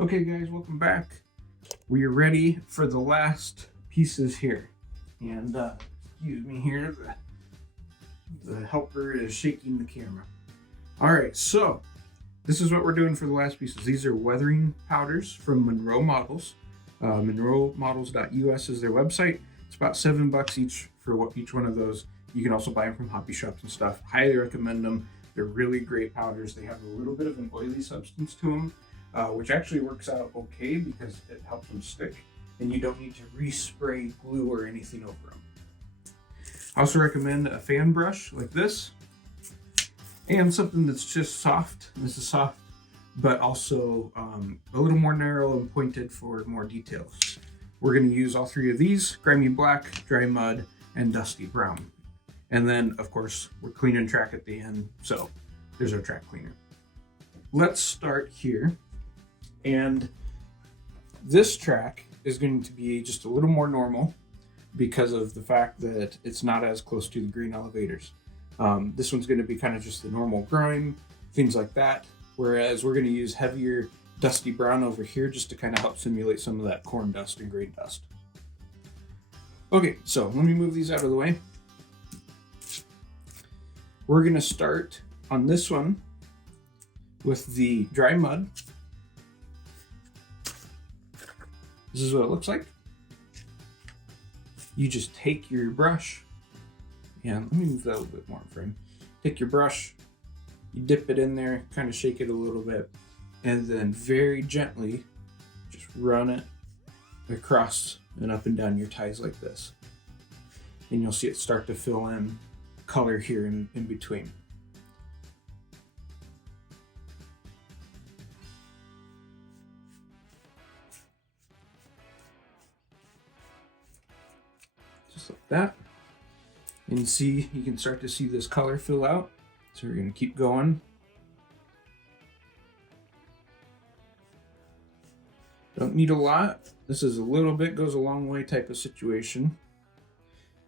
Okay guys, welcome back. We are ready for the last pieces here. And excuse me here, the helper is shaking the camera. Alright, so this is what we're doing for the last pieces. These are weathering powders from Monroe Models. MonroeModels.us is their website. It's about $7 each for each one of those. You can also buy them from hobby shops and stuff. Highly recommend them. They're really great powders. They have a little bit of an oily substance to them, which actually works out okay because it helps them stick, and you don't need to respray glue or anything over them. I also recommend a fan brush like this, and something that's just soft. This is soft, but also a little more narrow and pointed for more details. We're going to use all three of these: grimy black, dry mud, and dusty brown. And then, of course, we're cleaning track at the end, so there's our track cleaner. Let's start here. And this track is going to be just a little more normal because of the fact that it's not as close to the green elevators. This one's going to be kind of just the normal grime, things like that. Whereas we're going to use heavier dusty brown over here just to kind of help simulate some of that corn dust and grain dust. Okay, so let me move these out of the way. We're going to start on this one with the dry mud. This is what it looks like. You just take your brush, and let me move that a little bit more in frame. Take your brush, you dip it in there, kind of shake it a little bit, and then very gently just run it across and up and down your ties like this. And you'll see it start to fill in color here in between. Just like that. And see, you can start to see this color fill out. So we're going to keep going. Don't need a lot. This is a little bit goes a long way type of situation.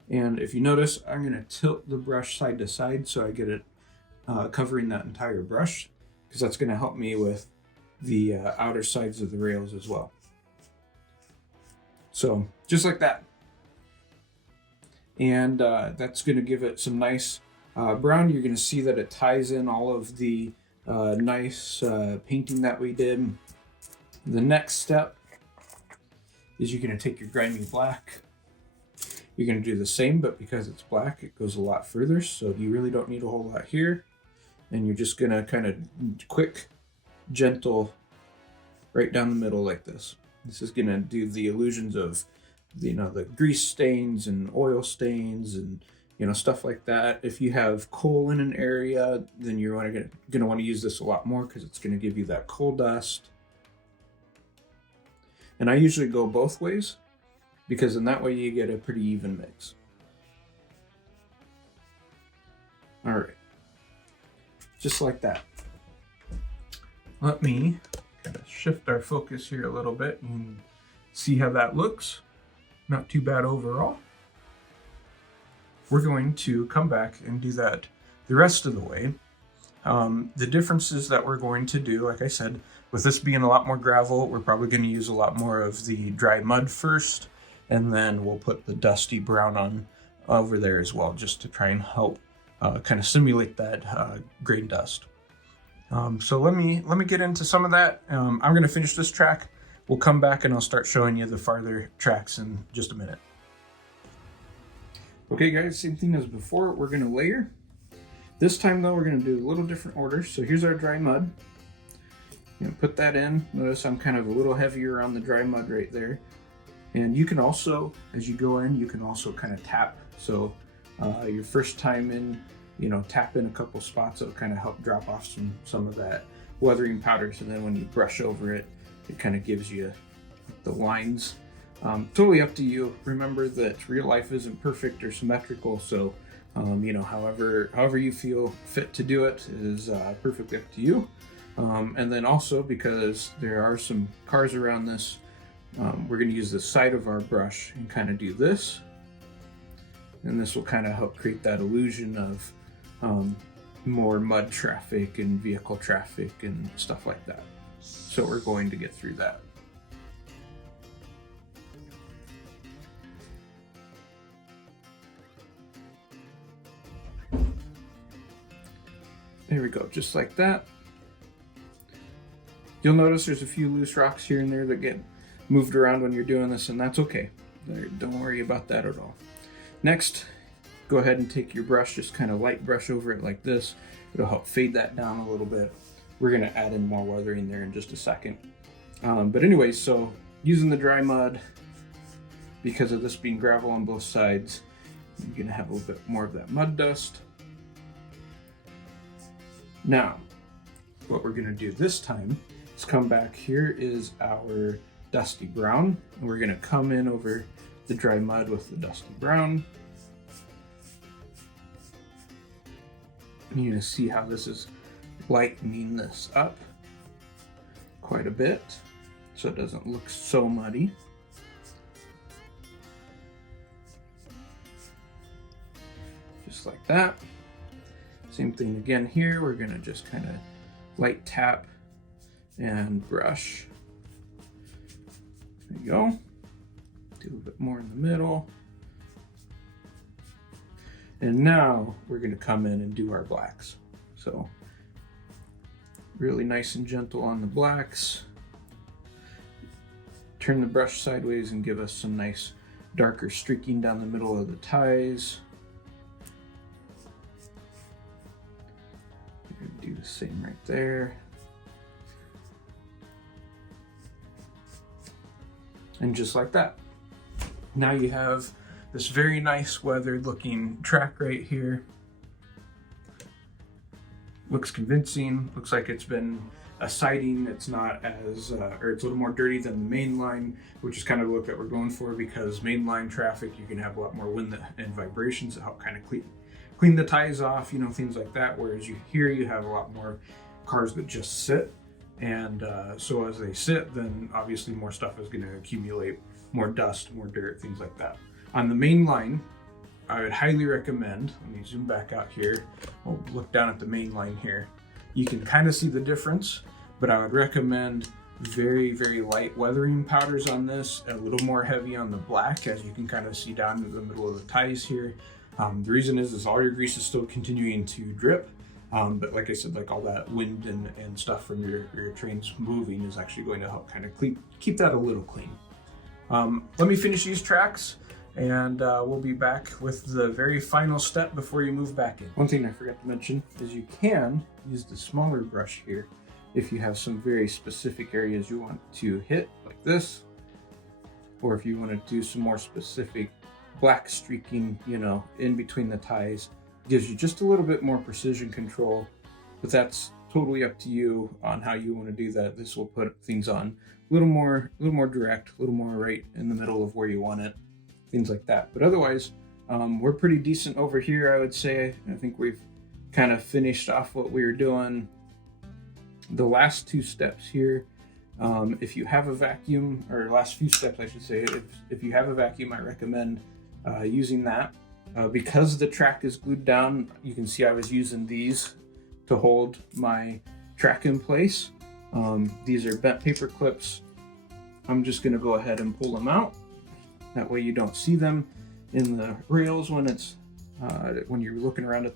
And if you notice, I'm going to tilt the brush side to side so I get it covering that entire brush, because that's going to help me with the outer sides of the rails as well. So just like that. And that's going to give it some nice brown. You're going to see that it ties in all of the nice painting that we did. The next step is you're going to take your grimy black. You're going to do the same, but because it's black, it goes a lot further, so you really don't need a whole lot here. And you're just going to kind of quick, gentle, right down the middle like this. This is going to do the illusions of, the grease stains and oil stains and, stuff like that. If you have coal in an area, then you're going to want to use this a lot more because it's going to give you that coal dust. And I usually go both ways, because in that way you get a pretty even mix. All right, just like that. Let me kind of shift our focus here a little bit and see how that looks. Not too bad overall. We're going to come back and do that the rest of the way. The differences that we're going to do, like I said, with this being a lot more gravel, we're probably going to use a lot more of the dry mud first, and then we'll put the dusty brown on over there as well, just to try and help kind of simulate that grain dust. So let me get into some of that. I'm going to finish this track. We'll come back and I'll start showing you the farther tracks in just a minute. Okay guys, same thing as before. We're going to layer. This time though, we're going to do a little different order. So here's our dry mud. Put that in. Notice I'm kind of a little heavier on the dry mud right there. And you can also, as you go in, you can also kind of tap. So your first time in, tap in a couple spots. It'll kind of help drop off some of that weathering powders. And then when you brush over it, it kind of gives you the lines. Totally up to you. Remember that real life isn't perfect or symmetrical. So, however you feel fit to do it is perfectly up to you. And then also, because there are some cars around this, we're going to use the side of our brush and kind of do this. And this will kind of help create that illusion of more mud traffic and vehicle traffic and stuff like that. So we're going to get through that. There we go, just like that. You'll notice there's a few loose rocks here and there that get moved around when you're doing this, and that's okay. Don't worry about that at all. Next, go ahead and take your brush, just kind of light brush over it like this. It'll help fade that down a little bit. We're gonna add in more weathering there in just a second. But anyway, so using the dry mud, because of this being gravel on both sides, you're gonna have a little bit more of that mud dust. Now, what we're gonna do this time is come back. Here is our dusty brown, and we're gonna come in over the dry mud with the dusty brown. And you're gonna see how this is lightening this up quite a bit so it doesn't look so muddy. Just like that. Same thing again here. We're gonna just kind of light tap and brush. There you go. Do a bit more in the middle. And now we're gonna come in and do our blacks. So really nice and gentle on the blacks. Turn the brush sideways and give us some nice darker streaking down the middle of the ties. We're gonna do the same right there. And just like that. Now you have this very nice weathered looking track right here. Looks convincing, looks like it's been a siding. It's not as, or it's a little more dirty than the main line, which is kind of the look that we're going for, because mainline traffic, you can have a lot more wind and vibrations that help kind of clean the ties off, you know, things like that. Whereas here you have a lot more cars that just sit. And so as they sit, then obviously more stuff is gonna accumulate, more dust, more dirt, things like that. On the main line, I would highly recommend, let me zoom back out here, we'll look down at the main line here. You can kind of see the difference, but I would recommend very, very light weathering powders on this, a little more heavy on the black, as you can kind of see down in the middle of the ties here. The reason is all your grease is still continuing to drip, but like I said, like all that wind and stuff from your trains moving is actually going to help kind of keep that a little clean. Let me finish these tracks, and we'll be back with the very final step before you move back in. One thing I forgot to mention is you can use the smaller brush here if you have some very specific areas you want to hit, like this, or if you want to do some more specific black streaking, you know, in between the ties. Gives you just a little bit more precision control, but that's totally up to you on how you want to do that. This will put things on a little more direct, a little more right in the middle of where you want it, things like that. But otherwise, we're pretty decent over here, I would say. I think we've kind of finished off what we were doing. The last two steps here, if you have a vacuum, or last few steps, I should say, if you have a vacuum, I recommend using that. Because the track is glued down, you can see I was using these to hold my track in place. These are bent paper clips. I'm just gonna go ahead and pull them out. That way you don't see them in the rails when when you're looking around at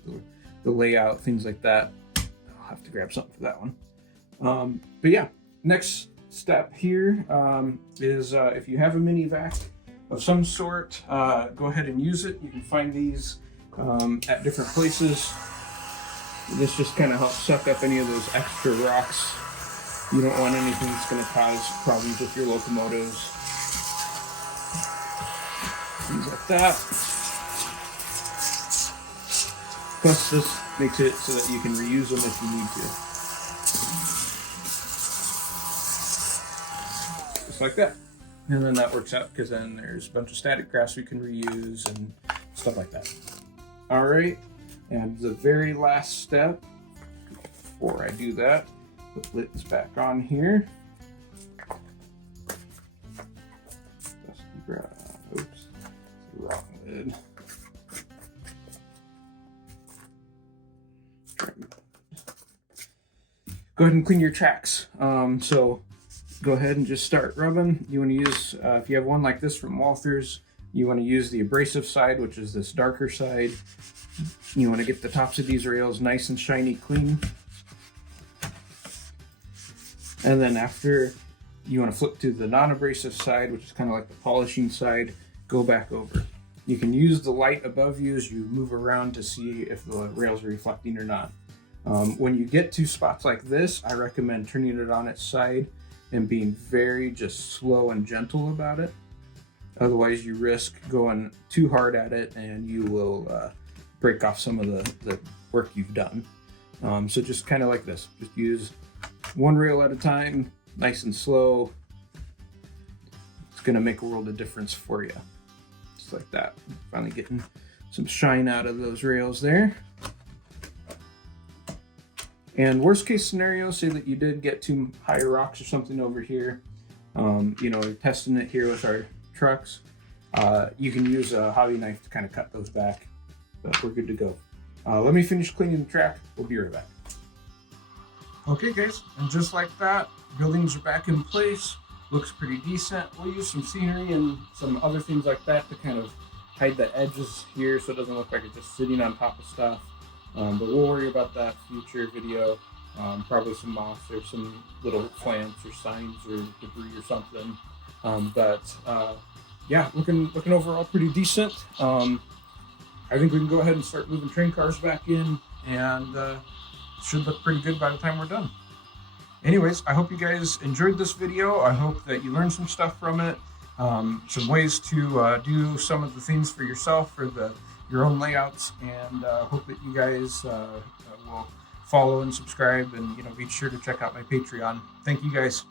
the layout, things like that. I'll have to grab something for that one. But yeah, next step here is if you have a mini vac of some sort, go ahead and use it. You can find these at different places. This just kind of helps suck up any of those extra rocks. You don't want anything that's going to cause problems with your locomotives. Things like that. Plus this makes it so that you can reuse them if you need to. Just like that. And then that works out because then there's a bunch of static grass we can reuse and stuff like that. All right, and the very last step, before I do that, put the lids back on here. Oops, wrong lid. go ahead and clean your tracks. So go ahead and just start rubbing. You want to use, if you have one like this from Walthers, you want to use the abrasive side, which is this darker side. You want to get the tops of these rails nice and shiny clean. And then after, you want to flip to the non-abrasive side, which is kind of like the polishing side, go back over. You can use the light above you as you move around to see if the rails are reflecting or not. When you get to spots like this, I recommend turning it on its side and being very just slow and gentle about it. Otherwise, you risk going too hard at it and you will break off some of the work you've done. So just kind of like this. Just use one rail at a time, nice and slow. It's going to make a world of difference for you. Just like that. Finally getting some shine out of those rails there. And worst case scenario, say that you did get too high rocks or something over here. You know, we're testing it here with our trucks. You can use a hobby knife to kind of cut those back, but we're good to go. Let me finish cleaning the track. We'll be right back. Okay guys, and just like that, buildings are back in place. Looks pretty decent. We'll use some scenery and some other things like that to kind of hide the edges here so it doesn't look like it's just sitting on top of stuff. But we'll worry about that future video. Probably some moss or some little plants or signs or debris or something. Yeah, looking overall pretty decent. I think we can go ahead and start moving train cars back in, and should look pretty good by the time we're done. Anyways, I hope you guys enjoyed this video. I hope that you learned some stuff from it. Some ways to do some of the things for yourself for your own layouts, and hope that you guys will follow and subscribe, and be sure to check out my Patreon. Thank you guys.